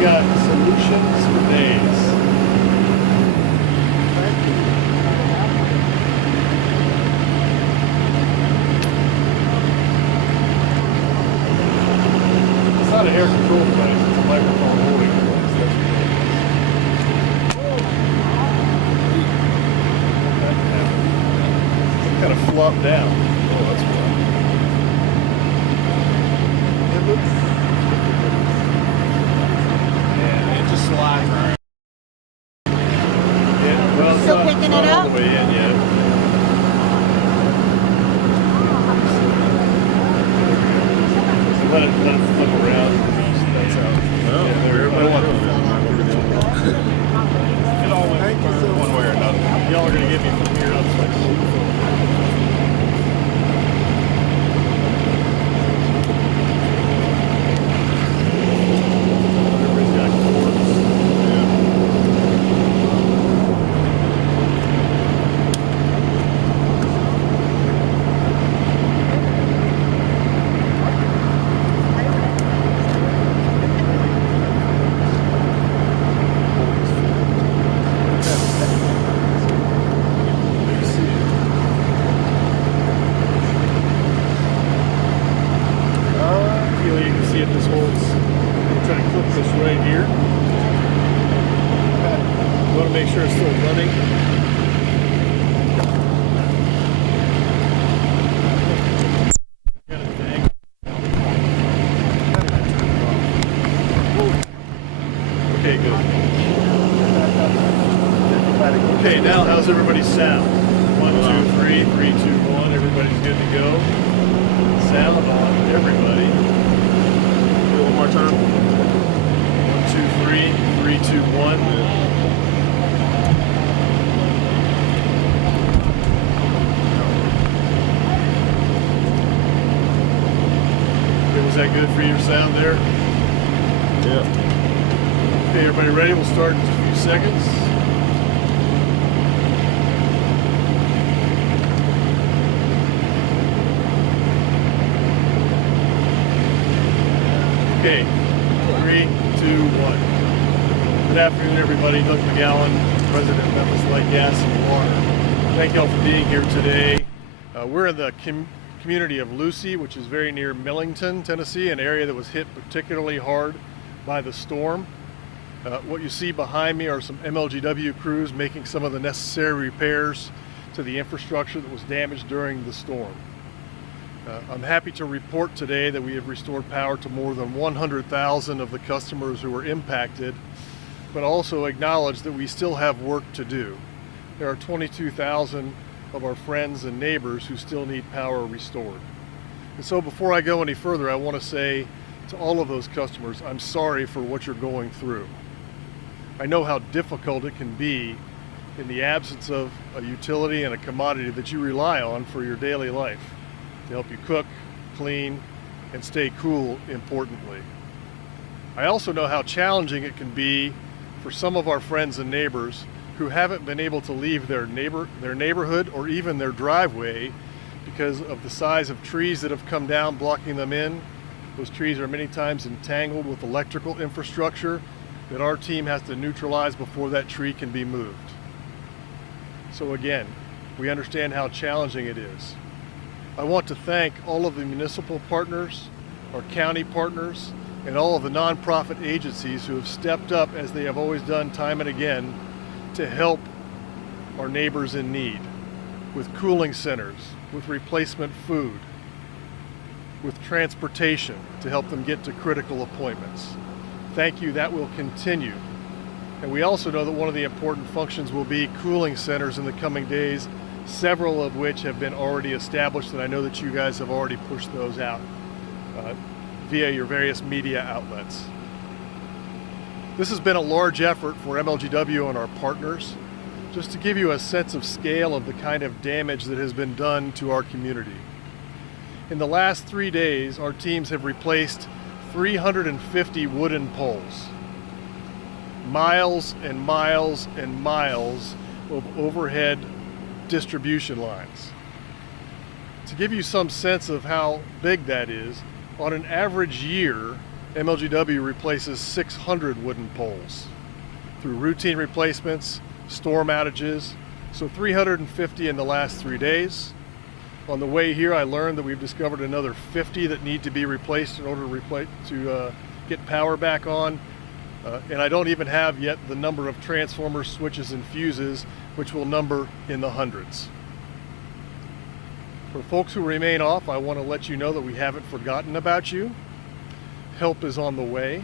got solutions for days. It's not an air control device, it's a microphone holding device. That's what it is. Kind of flop down. Oh, that's fun. And it just slides around. Yeah, well, it's Still not, picking it's not it all up? the way in yet. So let it flip around. That's how. Well, Yeah, there, I don't want it to fall off. It all went one way or another. Y'all are going to get me from here up. Everybody's got cords. You can see if this holds. I'm trying to clip this right here. You want to make sure it's still running. Got it dang. Okay, good. Okay, now how's everybody's sound? 1, 2, 3, 3, 2, 1. Everybody's good to go. Sound on, everybody. One more time. 1, 2, 3, 3, 2, 1. Okay, was that good for your sound there? Yeah. Okay, everybody ready? We'll start in a few seconds. Okay, 3, 2, 1. Good afternoon, everybody. Doug McGowan, President of Memphis Light Gas and Water. Thank you all for being here today. We're in the community of Lucy, which is very near Millington, Tennessee, an area that was hit particularly hard by the storm. What you see behind me are some MLGW crews making some of the necessary repairs to the infrastructure that was damaged during the storm. I'm happy to report today that we have restored power to more than 100,000 of the customers who were impacted, but also acknowledge that we still have work to do. There are 22,000 of our friends and neighbors who still need power restored. And so before I go any further, I want to say to all of those customers, I'm sorry for what you're going through. I know how difficult it can be in the absence of a utility and a commodity that you rely on for your daily life to help you cook, clean, and stay cool, importantly. I also know how challenging it can be for some of our friends and neighbors who haven't been able to leave their neighborhood or even their driveway because of the size of trees that have come down blocking them in. Those trees are many times entangled with electrical infrastructure that our team has to neutralize before that tree can be moved. So again, we understand how challenging it is. I want to thank all of the municipal partners, our county partners, and all of the nonprofit agencies who have stepped up, as they have always done time and again, to help our neighbors in need with cooling centers, with replacement food, with transportation to help them get to critical appointments. Thank you, that will continue. And we also know that one of the important functions will be cooling centers in the coming days, several of which have been already established, and I know that you guys have already pushed those out via your various media outlets. This has been a large effort for MLGW and our partners, just to give you a sense of scale of the kind of damage that has been done to our community. In the last 3 days, our teams have replaced 350 wooden poles, miles and miles and miles of overhead distribution lines. To give you some sense of how big that is, on an average year, MLGW replaces 600 wooden poles through routine replacements, storm outages, so 350 in the last 3 days. On the way here, I learned that we've discovered another 50 that need to be replaced in order to get power back on. And I don't even have yet the number of transformers, switches, and fuses, which will number in the hundreds. For folks who remain off, I want to let you know that we haven't forgotten about you. Help is on the way.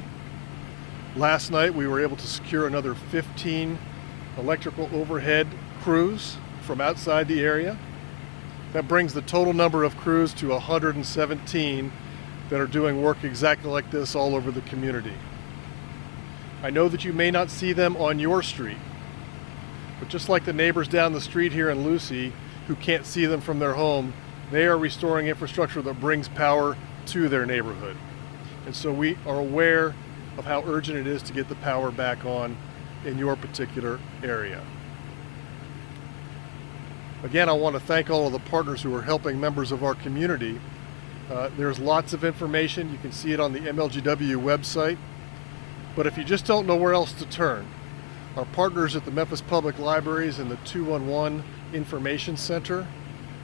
Last night, we were able to secure another 15 electrical overhead crews from outside the area. That brings the total number of crews to 117 that are doing work exactly like this all over the community. I know that you may not see them on your street, but just like the neighbors down the street here in Lucy who can't see them from their home, they are restoring infrastructure that brings power to their neighborhood. And so we are aware of how urgent it is to get the power back on in your particular area. Again, I want to thank all of the partners who are helping members of our community. There's lots of information. You can see it on the MLGW website. But if you just don't know where else to turn, our partners at the Memphis Public Libraries and the 211 Information Center,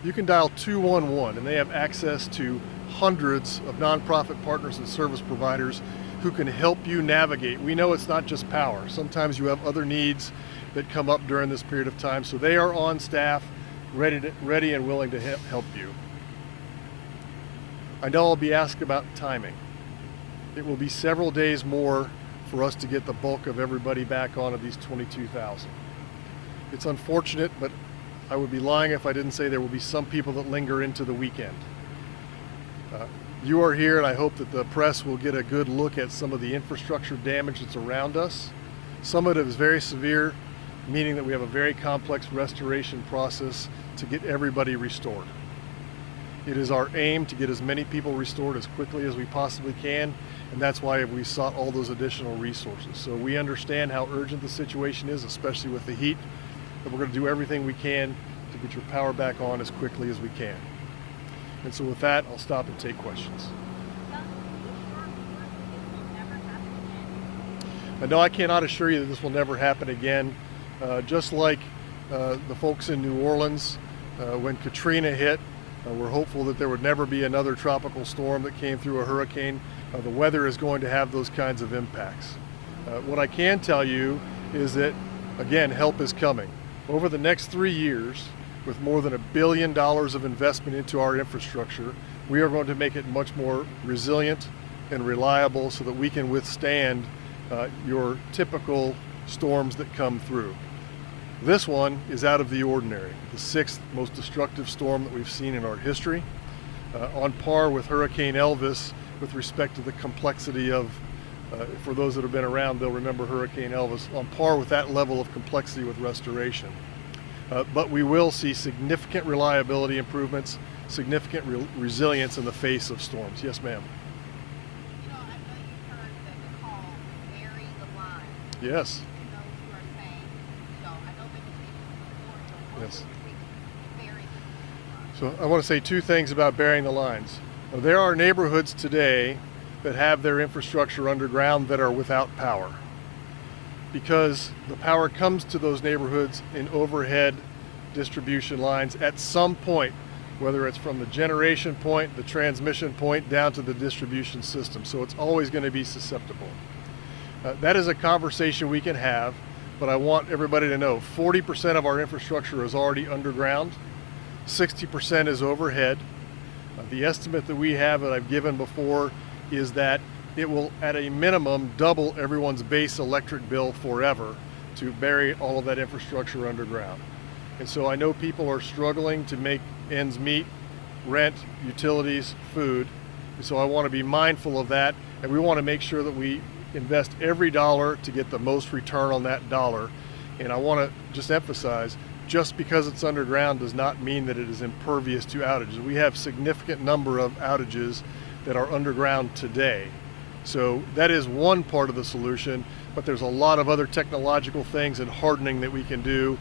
you can dial 211 and they have access to hundreds of nonprofit partners and service providers who can help you navigate. We know it's not just power. Sometimes you have other needs that come up during this period of time, so they are on staff, ready and willing to help you. I know I'll be asked about timing. It will be several days more for us to get the bulk of everybody back on of these 22,000. It's unfortunate, but I would be lying if I didn't say there will be some people that linger into the weekend. You are here, and I hope that the press will get a good look at some of the infrastructure damage that's around us. Some of it is very severe, meaning that we have a very complex restoration process to get everybody restored. It is our aim to get as many people restored as quickly as we possibly can, and that's why we sought all those additional resources. So we understand how urgent the situation is, especially with the heat, and we're going to do everything we can to get your power back on as quickly as we can. And so with that, I'll stop and take questions. No, I cannot assure you that this will never happen again. Just like the folks in New Orleans, when Katrina hit, we're hopeful that there would never be another tropical storm that came through a hurricane. The weather is going to have those kinds of impacts. What I can tell you is that, again, help is coming. Over the next 3 years, with more than $1 billion of investment into our infrastructure, we are going to make it much more resilient and reliable so that we can withstand your typical storms that come through. This one is out of the ordinary, the 6th most destructive storm that we've seen in our history, on par with Hurricane Elvis with respect to the complexity of, for those that have been around, they'll remember Hurricane Elvis, on par with that level of complexity with restoration. But we will see significant reliability improvements, significant resilience in the face of storms. Yes, ma'am. You know, I know you've heard the call, bury the line. Yes. You know, you are saying, you know, I know that you Yes. bury the line. So I want to say 2 things about burying the lines. There are neighborhoods today that have their infrastructure underground that are without power, because the power comes to those neighborhoods in overhead distribution lines at some point, whether it's from the generation point, the transmission point, down to the distribution system. So it's always going to be susceptible. That is a conversation we can have, but I want everybody to know 40% of our infrastructure is already underground, 60% is overhead. The estimate that we have that I've given before is that it will, at a minimum, double everyone's base electric bill forever to bury all of that infrastructure underground. And so I know people are struggling to make ends meet, rent, utilities, food. And so I want to be mindful of that, and we want to make sure that we invest every dollar to get the most return on that dollar. And I want to just emphasize, just because it's underground does not mean that it is impervious to outages. We have significant number of outages that are underground today. So that is one part of the solution, but there's a lot of other technological things and hardening that we can do.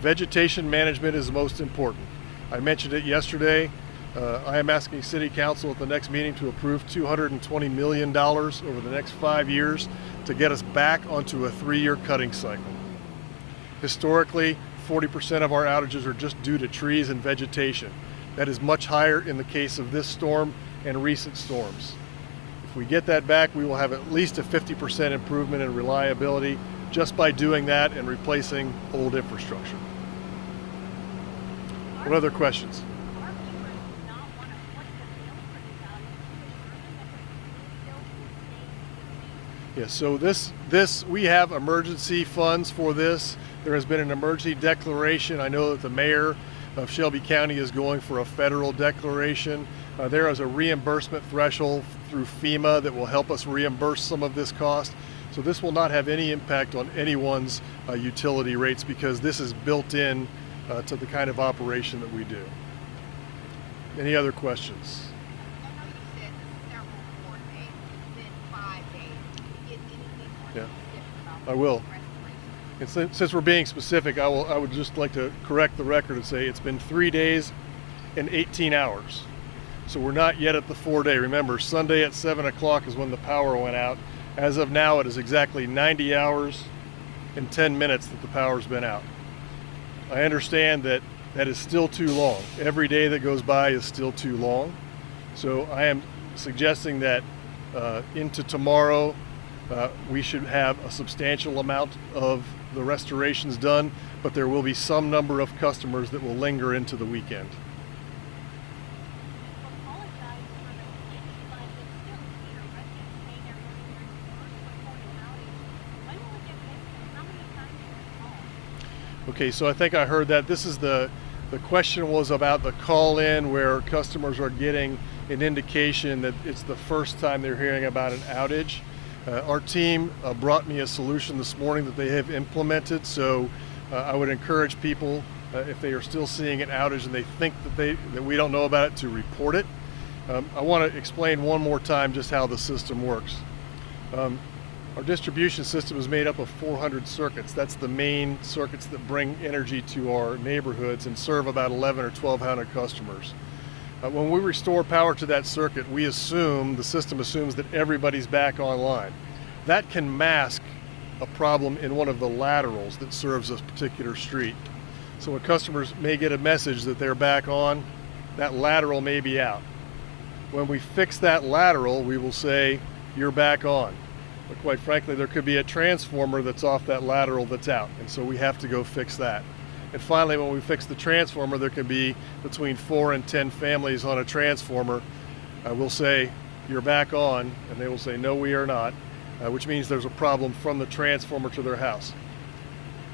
Vegetation management is most important. I mentioned it yesterday. I am asking City Council at the next meeting to approve $220 million over the next 5 years to get us back onto a 3-year cutting cycle. Historically, 40% of our outages are just due to trees and vegetation. That is much higher in the case of this storm and recent storms. If we get that back, we will have at least a 50% improvement in reliability just by doing that and replacing old infrastructure. What other questions? Our viewers do not want to foot the bill for this outage to assure that the bill will stay the same. Yeah, so we have emergency funds for this. There has been an emergency declaration. I know that the mayor of Shelby County is going for a federal declaration. There is a reimbursement threshold through FEMA that will help us reimburse some of this cost. So this will not have any impact on anyone's utility rates because this is built in to the kind of operation that we do. Any other questions? I know you said several more days, then 5 days. Is anything more Yeah. specific about I will. restoration? And since we're being specific, I would just like to correct the record and say it's been 3 days and 18 hours. So we're not yet at the 4-day. Remember, Sunday at 7 o'clock is when the power went out. As of now, it is exactly 90 hours and 10 minutes that the power's been out. I understand that that is still too long. Every day that goes by is still too long. So I am suggesting that into tomorrow, we should have a substantial amount of the restorations done, but there will be some number of customers that will linger into the weekend. Apologize for the glitch, but it's still here. Residents saying they're having their first reported outage. When will it get fixed and how many times will it call? Okay, so I think I heard that. This is the question was about the call-in where customers are getting an indication that it's the first time they're hearing about an outage. Our team brought me a solution this morning that they have implemented, so I would encourage people, if they are still seeing an outage and they think that we don't know about it, to report it. I want to explain one more time just how the system works. Our distribution system is made up of 400 circuits. That's the main circuits that bring energy to our neighborhoods and serve about 11 or 1,200 customers. When we restore power to that circuit, the system assumes that everybody's back online. That can mask a problem in one of the laterals that serves a particular street. So when customers may get a message that they're back on, that lateral may be out. When we fix that lateral, we will say, you're back on. But quite frankly, there could be a transformer that's off that lateral that's out, and so we have to go fix that. And finally, when we fix the transformer, there can be between 4 and 10 families on a transformer. We'll say, you're back on, and they will say, no, we are not, which means there's a problem from the transformer to their house.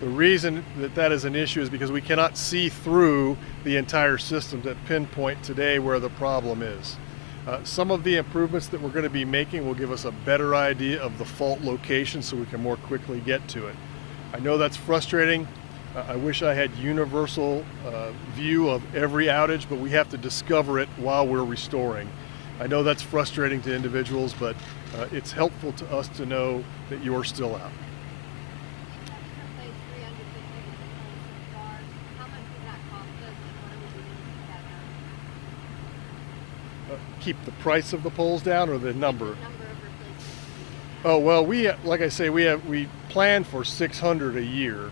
The reason that is an issue is because we cannot see through the entire system to pinpoint today where the problem is. Some of the improvements that we're going to be making will give us a better idea of the fault location so we can more quickly get to it. I know that's frustrating. I wish I had universal view of every outage, but we have to discover it while we're restoring. I know that's frustrating to individuals, but it's helpful to us to know that you're still out. Keep the price of the poles down, or the number? Oh, well, like I say, we plan for 600 a year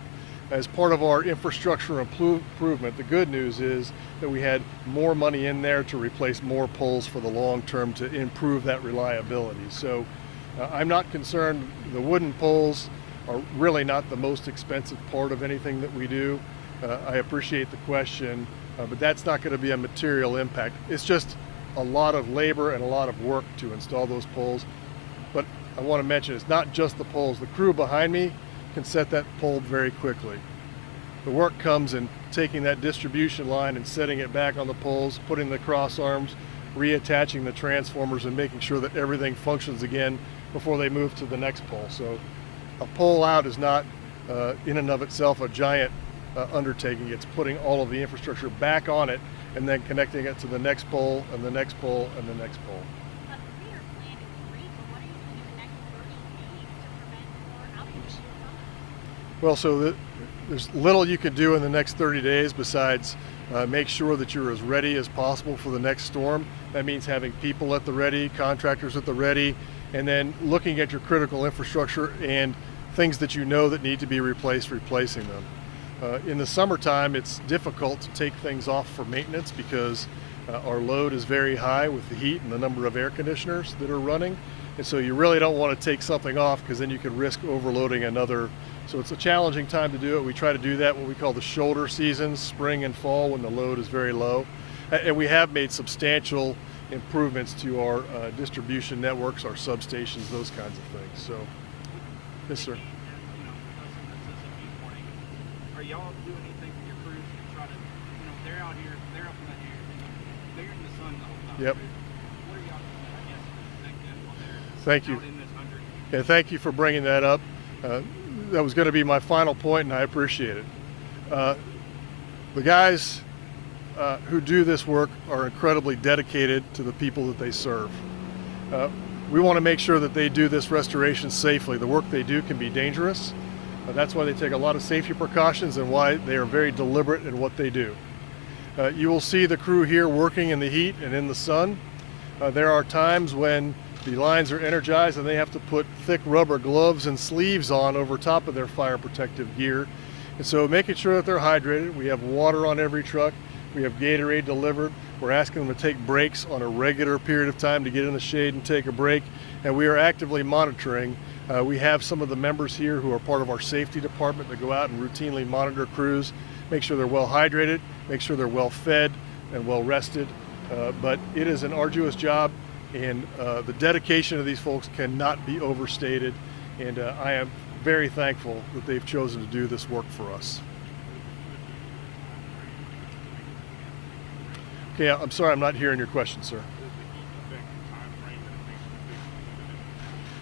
as part of our infrastructure improvement. The good news is that we had more money in there to replace more poles for the long term to improve that reliability. So I'm not concerned. The wooden poles are really not the most expensive part of anything that we do. I appreciate the question, but that's not going to be a material impact. It's just a lot of labor and a lot of work to install those poles. But I want to mention, it's not just the poles. The crew behind me can set that pole very quickly. The work comes in taking that distribution line and setting it back on the poles, putting the cross arms, reattaching the transformers, and making sure that everything functions again before they move to the next pole. So a pole out is not in and of itself a giant undertaking. It's putting all of the infrastructure back on it and then connecting it to the next pole and the next pole and the next pole. Well, so there's little you could do in the next 30 days besides Make sure that you're as ready as possible for the next storm. That means having people at the ready, contractors at the ready, and then looking at your critical infrastructure and things that you know that need to be replaced, replacing them. In the summertime, it's difficult to take things off for maintenance because our load is very high with the heat and the number of air conditioners that are running. And so you really don't want to take something off because then you could risk overloading another. So it's a challenging time to do it. We try to do that what we call the shoulder seasons, spring and fall, when the load is very low. And we have made substantial improvements to our distribution networks, our substations, those kinds of things. So, yes, sir. Are y'all doing anything for your crews to try to, they're out here, they're up in the air, they're in the sun the whole time. Yep. What are y'all doing, I guess, to protect them while they're Thank you. out in this 100? Yeah, thank you for bringing that up. That was going to be my final point, and I appreciate it. The guys who do this work are incredibly dedicated to the people that they serve. We want to make sure that they do this restoration safely. The work they do can be dangerous. That's why they take a lot of safety precautions and why they are very deliberate in what they do. You will see the crew here working in the heat and in the sun. There are times when the lines are energized and they have to put thick rubber gloves and sleeves on over top of their fire protective gear. And so making sure that they're hydrated. We have water on every truck. We have Gatorade delivered. We're asking them to take breaks on a regular period of time to get in the shade and take a break. And we are actively monitoring. We have some of the members here who are part of our safety department that go out and routinely monitor crews, make sure they're well hydrated, make sure they're well fed and well rested. But it is an arduous job, and the dedication of these folks cannot be overstated. And I am very thankful that they've chosen to do this work for us. Okay, I'm sorry, I'm not hearing your question, sir.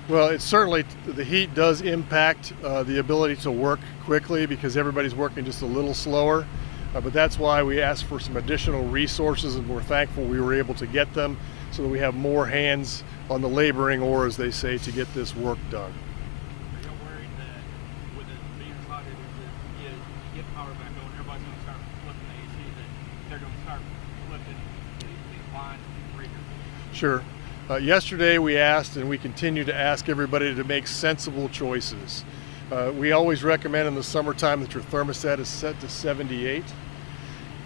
Well, it's certainly, the heat does impact the ability to work quickly because everybody's working just a little slower. But that's why we asked for some additional resources, and we're thankful we were able to get them so that we have more hands on the laboring oar, as they say, to get this work done. Are y'all worried that with it being as hot as it is, you get power back on, everybody's going to start flipping the AC, that they're going to start flipping these lines and breakers? Sure. Yesterday we asked, and we continue to ask everybody to make sensible choices. We always recommend in the summertime that your thermostat is set to 78.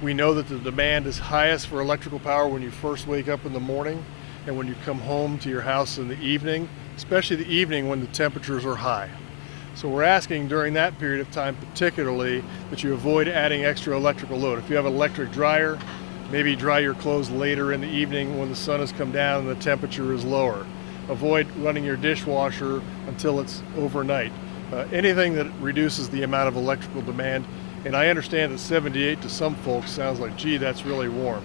We know that the demand is highest for electrical power when you first wake up in the morning and when you come home to your house in the evening, especially the evening when the temperatures are high. So we're asking during that period of time particularly that you avoid adding extra electrical load. If you have an electric dryer, maybe dry your clothes later in the evening when the sun has come down and the temperature is lower. Avoid running your dishwasher until it's overnight. Anything that reduces the amount of electrical demand. And I understand that 78 to some folks sounds like, gee, that's really warm.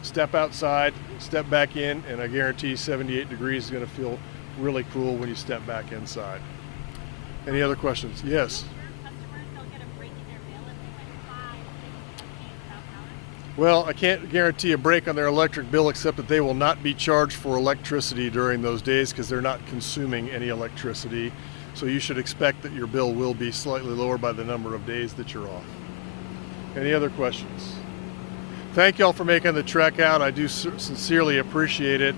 Step outside, step back in, and I guarantee 78 degrees is going to feel really cool when you step back inside. Any other questions? Yes. Customers don't get a break in their bill if they went 5, 6, 7 days without power? Well, I can't guarantee a break on their electric bill except that they will not be charged for electricity during those days because they're not consuming any electricity. So you should expect that your bill will be slightly lower by the number of days that you're off. Any other questions? Thank y'all for making the trek out. I do sincerely appreciate it.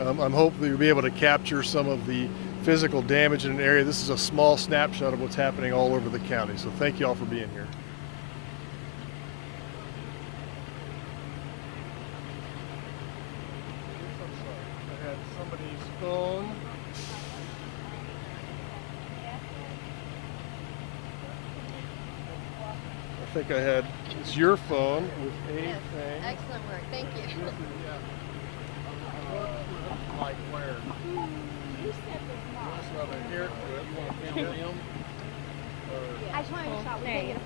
I'm hoping you'll be able to capture some of the physical damage in an area. This is a small snapshot of what's happening all over the county. So thank y'all for being here. I had somebody's phone. I think I had, it's your phone with a Yes, thing. excellent work. Thank you. Like where? You said this not. Here, you want to film him? I just wanted to shot. We can't get a